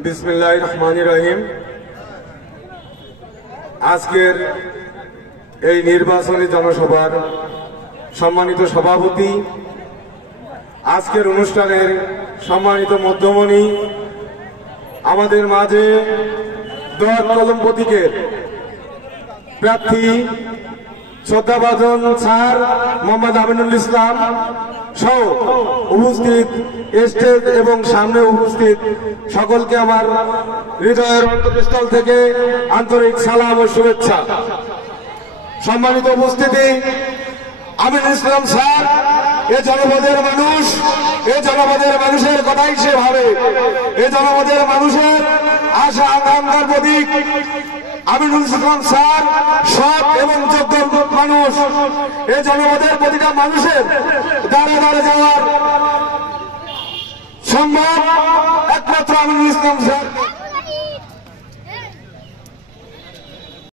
বিসমিল্লাহির রহমানির রহিম। আজকের এই নির্বাচনী জনসভার সম্মানিত সভাপতি, আজকের অনুষ্ঠানের সম্মানিত মধ্যমণি, আমাদের মাঝে দোয়াত কলম প্রতীকের প্রার্থী শ্রদ্ধাভাজন স্যার মোহাম্মদ আমিনুল ইসলাম সহ উপস্থিত স্টেজ এবং সামনে উপস্থিত সকলকে আমার হৃদয়ের অন্তঃস্থল থেকে আন্তরিক সালাম ও শুভেচ্ছা। সম্মানিত উপস্থিতি, আমিনুল ইসলাম স্যার এ জনপদের মানুষ, এ জনপদের মানুষের কথাই সে ভাবে, এ জনপদের মানুষের আশা আকাঙ্ক্ষার প্রতীক। আমিনুল ইসলাম স্যার সৎ এবং যোগ্য মানুষ, এ জনপদের প্রতিটা মানুষের দ্বারে দ্বারে যাওয়ার সম্ভব একমাত্র আমিনুল ইসলাম স্যার।